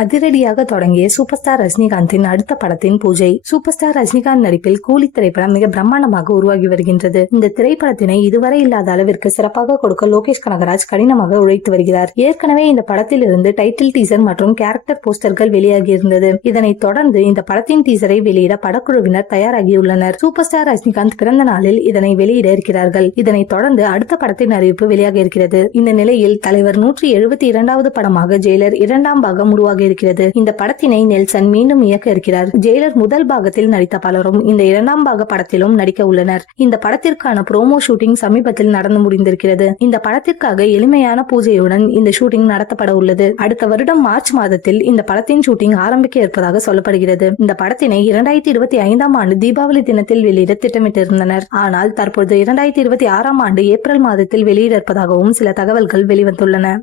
அதிரடியாக தொடங்கிய super star ரஜினிகாந்தின் அடுத்த படத்தின் பூஜை. சூப்பர் ஸ்டார் ரஜினிகாந்த் நடிப்பில் கூலி திரைப்படம் மிக பிரம்மாண்டமாக உருவாகி வருகின்றது. இந்த திரைப்படத்தினை இதுவரை இல்லாத அளவிற்கு சிறப்பாக கொடுக்க லோகேஷ் கனகராஜ் கடினமாக உழைத்து வருகிறார். ஏற்கனவே இந்த படத்தில் இருந்து டைட்டில் டீசர் மற்றும் கேரக்டர் போஸ்டர்கள் வெளியாகி இருந்தது. இதனைத் தொடர்ந்து இந்த படத்தின் டீசரை வெளியிட படக்குழுவினர் தயாராகியுள்ளனர். சூப்பர் ஸ்டார் ரஜினிகாந்த் பிறந்த நாளில் இதனை வெளியிட இருக்கிறார்கள். இதனைத் தொடர்ந்து அடுத்த படத்தின் அறிவிப்பு வெளியாக இருக்கிறது. இந்த நிலையில் தலைவர் 172வது படமாக ஜெயிலர் 2ஆம் பாகம் உருவாக இருக்கிறது. இந்த படத்தினை நெல்சன் மீண்டும் இயக்க இருக்கிறார். ஜெயிலர் முதல் பாகத்தில் நடித்த பலரும் இந்த 2ஆம் பாக படத்திலும் நடிக்க உள்ளனர். இந்த படத்திற்கான ப்ரோமோ ஷூட்டிங் சமீபத்தில் நடந்து முடிந்திருக்கிறது. இந்த படத்திற்காக எளிமையான பூஜையுடன் இந்த ஷூட்டிங் நடத்தப்பட உள்ளது. அடுத்த வருடம் மார்ச் மாதத்தில் இந்த படத்தின் ஷூட்டிங் ஆரம்பிக்க இருப்பதாக சொல்லப்படுகிறது. இந்த படத்தினை 2025ஆம் ஆண்டு தீபாவளி தினத்தில் வெளியிட திட்டமிட்டிருந்தனர். ஆனால் தற்போது 2026ஆம் ஆண்டு ஏப்ரல் மாதத்தில் வெளியிட இருப்பதாகவும் சில தகவல்கள் வெளிவந்துள்ளன.